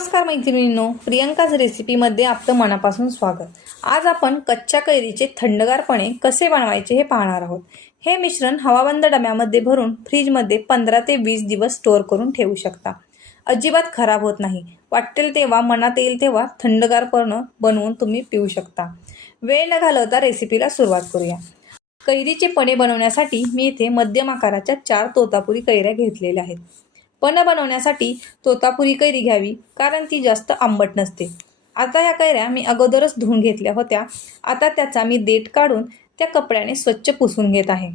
नमस्कार मैत्रिणींनो प्रियंकाज रेसिपीमध्ये आपलं मनापासून स्वागत. आज आपण कच्च्या कैरीचे थंडगारपणे कसे बनवायचे हे पाहणार आहोत. हे मिश्रण हवाबंद डब्यामध्ये भरून फ्रीजमध्ये पंधरा ते वीस दिवस स्टोअर करून ठेवू शकता. अजिबात खराब होत नाही. वाटेल तेव्हा मनात येईल तेव्हा थंडगारपणं बनवून तुम्ही पिऊ शकता. वेळ न घालवता रेसिपीला सुरुवात करूया. कैरीचे पणे बनवण्यासाठी मी इथे मध्यम आकाराच्या चार तोतापुरी कैऱ्या घेतलेल्या आहेत. पण बनवण्यासाठी तोतापुरी कैरी घ्यावी कारण ती जास्त आंबट नसते. आता या कैऱ्या मी अगोदरच धुवून घेतल्या होत्या. आता त्याचा मी देठ काढून त्या कपड्याने स्वच्छ पुसून घेत आहे.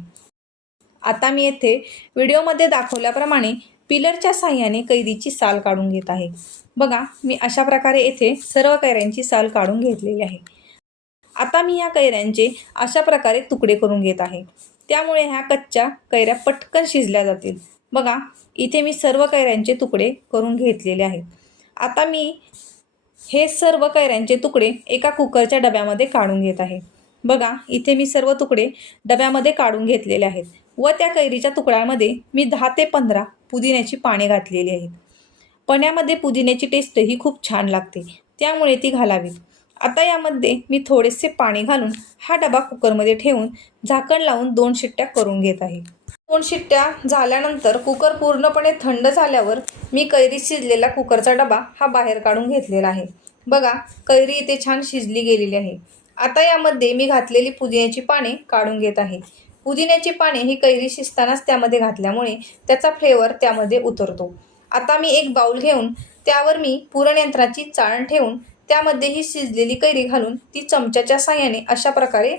आता मी येथे व्हिडिओमध्ये दाखवल्याप्रमाणे पिलरच्या साह्याने कैरीची साल काढून घेत आहे. बघा मी अशा प्रकारे येथे सर्व कैऱ्यांची साल काढून घेतलेली आहे. आता मी या कैऱ्यांचे अशा प्रकारे तुकडे करून घेत आहे. त्यामुळे ह्या कच्च्या कैऱ्या पटकन शिजल्या जातील. बघा इथे मी सर्व कैऱ्यांचे तुकडे करून घेतलेले आहेत. आता मी हे सर्व कैऱ्यांचे तुकडे एका कुकरच्या डब्यामध्ये काढून घेत आहे. बघा इथे मी सर्व तुकडे डब्यामध्ये काढून घेतलेले आहेत व त्या कैरीच्या तुकड्यामध्ये मी दहा ते पंधरा पुदिन्याची पाने घातलेली आहेत. पण्यामध्ये पुदिन्याची टेस्ट ही खूप छान लागते त्यामुळे ती घालावीत आता यामध्ये मी थोडेसे पाणी घालून हा डबा कुकरमध्ये ठेवून झाकण लावून दोन शिट्ट्या करून घेत आहे. दोन शिट्ट्या झाल्यानंतर कुकर पूर्णपणे थंड झाल्यावर मी कैरी शिजलेला कुकरचा डबा हा बाहेर काढून घेतलेला आहे. बघा कैरी इथे छान शिजली गेलेली आहे. आता यामध्ये मी घातलेली पुदिन्याची पाने काढून घेत आहे. पुदिन्याची पाने ही कैरी शिजतानाच त्यामध्ये घातल्यामुळे त्याचा फ्लेवर त्यामध्ये उतरतो. आता मी एक बाऊल घेऊन त्यावर मी पुरणयंत्राची चाळण ठेवून त्यामध्ये ही शिजलेली कैरी घालून ती चमच्याच्या साह्याने अशा प्रकारे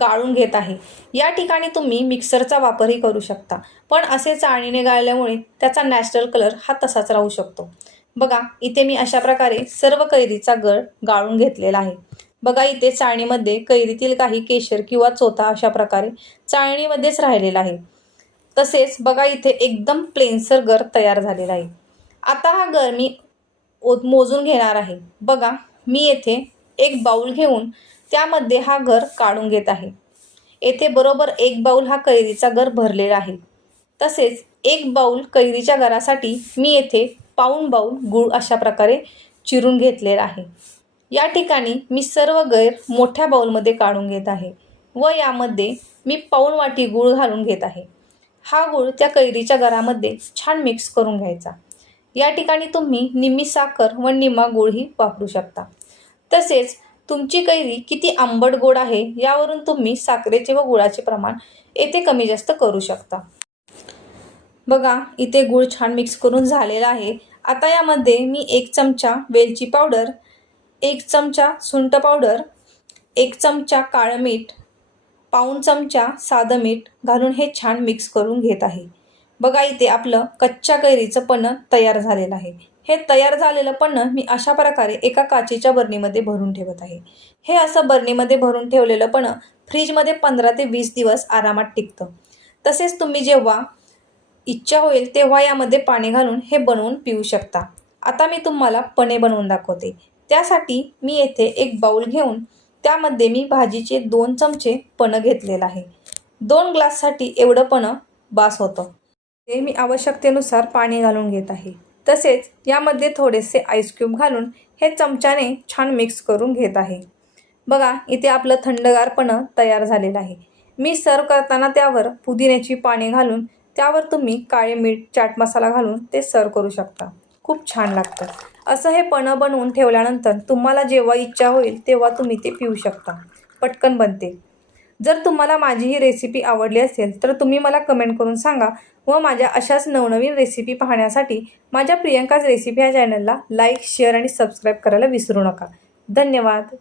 गाळून घेत आहे. या ठिकाणी तुम्ही मिक्सरचा वापरही करू शकता. पण असे चाळणीने गाळल्यामुळे त्याचा नॅचरल कलर हा तसाच राहू शकतो. बघा इथे मी अशा प्रकारे सर्व कैरीचा गळ गाळून घेतलेला आहे. बघा इथे चाळणीमध्ये कैरीतील काही केशर किंवा चोथा अशा प्रकारे चाळणीमध्येच राहिलेला आहे. तसेच बघा इथे एकदम प्लेनसर गर तयार झालेला आहे. आता हा गर मी ओ- मोजून घेणार आहे. बघा मी येथे एक बाऊल घेऊन त्यामध्ये हा घर काढून घेत आहे. येथे बरोबर एक बाऊल हा कैरीचा घर भरलेला आहे. तसेच एक बाऊल कैरीच्या घरासाठी मी येथे पाऊण बाऊल गूळ अशा प्रकारे चिरून घेतलेला आहे. या ठिकाणी मी सर्व गैर मोठ्या बाऊलमध्ये काढून घेत आहे व यामध्ये मी पाऊण वाटी गूळ घालून घेत आहे. हा गूळ त्या कैरीच्या घरामध्ये छान मिक्स करून घ्यायचा. या ठिकाणी तुम्ही निम्मी साखर व निम्मा गूळही वापरू शकता. तसेच तुमची कैरी किती आंबट गोड आहे यावरून तुम्ही साखरेचे व गुळाचे प्रमाण येथे कमी जास्त करू शकता. बघा इथे गूळ छान मिक्स करून झालेला आहे. आता यामध्ये मी एक चमचा वेलची पावडर एक चमचा सुंट पावडर एक चमचा काळं मीठ पाऊण चमचा साधं मीठ घालून हे छान मिक्स करून घेत आहे. बघा इथे आपलं कच्च्या कैरीचं पण तयार झालेलं आहे. हे तयार झालेलं पन्न मी अशा प्रकारे एका काचेच्या बरणीमध्ये भरून ठेवत आहे. हे असं बरणीमध्ये भरून ठेवलेलं पन्ह फ्रीजमध्ये पंधरा ते वीस दिवस आरामात टिकतं. तसेच तुम्ही जेव्हा इच्छा होईल तेव्हा यामध्ये पाणी घालून हे बनवून पिऊ शकता. आता मी तुम्हाला पणे बनवून दाखवते. त्यासाठी मी येथे एक बाऊल घेऊन त्यामध्ये मी भाजीचे दोन चमचे पणं घेतलेलं आहे. दोन ग्लाससाठी एवढं पणं बास होतं. ते मी आवश्यकतेनुसार पाणी घालून घेत आहे. तसेच यामध्ये थोडेसे आईस्क्यूब घालून हे चमच्याने छान मिक्स करून घेत आहे. बघा इथे आपलं थंडगारपणं तयार झालेलं आहे. मी सर्व करताना त्यावर पुदिन्याची पाने घालून त्यावर तुम्ही काळे मीठ चाट मसाला घालून ते सर्व करू शकता. खूप छान लागतं. असं हे पणं बनवून ठेवल्यानंतर तुम्हाला जेव्हा इच्छा होईल तेव्हा तुम्ही ते पिऊ शकता. पटकन बनते. जर तुम्हाला माझी ही रेसिपी आवडली असेल तर तुम्ही मला कमेंट करून सांगा व माझ्या अशाच नवनवीन रेसिपी पाहण्यासाठी माझ्या प्रियंकाच रेसिपी या चॅनलला लाईक शेअर आणि सबस्क्राईब करायला विसरू नका. धन्यवाद.